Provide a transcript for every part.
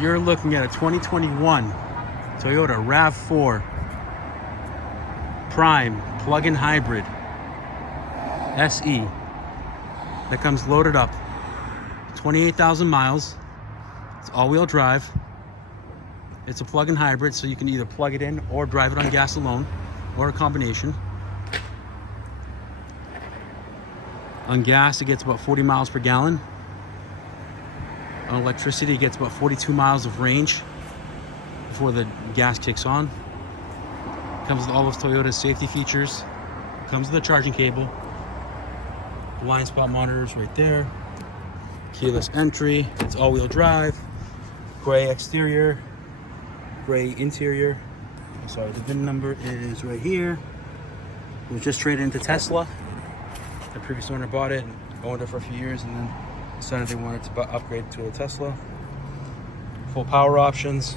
You're looking at a 2021 Toyota RAV4 Prime plug-in hybrid SE that comes loaded up. 28,000 miles. It's all-wheel drive. It's a plug-in hybrid, so you can either plug it in or drive it on gas alone, or a combination. On gas, it gets about 40 miles per gallon. On electricity, it gets about 42 miles of range before the gas kicks on. Comes with all of Toyota's safety features. Comes with a charging cable. Blind spot monitors right there. Keyless entry. It's all-wheel drive. Gray exterior. Gray interior. Sorry, the VIN number is right here. It was just traded into Tesla. The previous owner bought it and owned it for a few years, and then decided they wanted to upgrade to a Tesla. Full power options.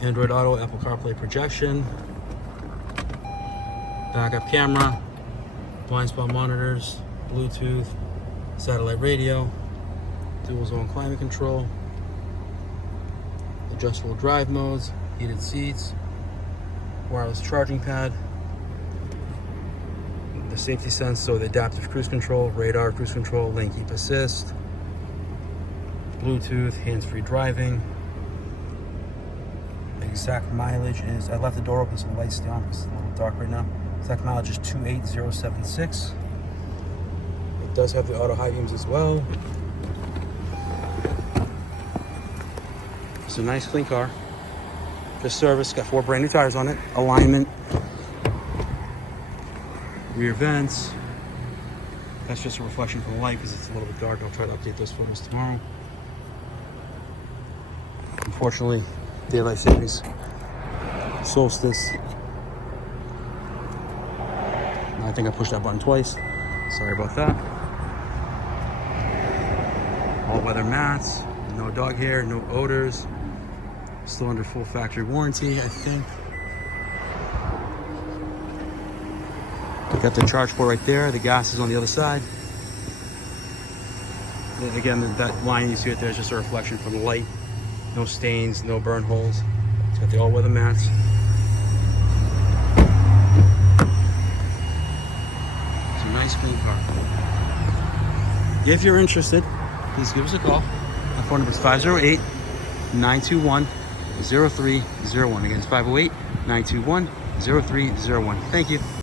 Android Auto, Apple CarPlay projection. Backup camera. Blind spot monitors. Bluetooth. Satellite radio. Dual zone climate control. Adjustable drive modes. Heated seats. Wireless charging pad. The safety sense, so the adaptive cruise control, radar cruise control, lane keep assist, Bluetooth, hands-free driving. Exact mileage is, I left the door open so the lights stay on because it's a little dark right now. Exact mileage is 28076. It does have the auto high beams as well. It's a nice clean car. Just service, got 4 brand new tires on it. Alignment. Rear vents. That's just a reflection from the light because it's a little bit dark. I'll try to update those photos tomorrow. Unfortunately, daylight savings, solstice. I think I pushed that button twice. Sorry about that. All weather mats, no dog hair, no odors. Still under full factory warranty, I think. Got the charge port right there. The gas is on the other side. Again, that line you see right there is just a reflection from the light. No stains, no burn holes. It's got the all-weather mats. It's a nice clean car. If you're interested, please give us a call. My phone number is 508-921-0301. Again, it's 508-921-0301. Thank you.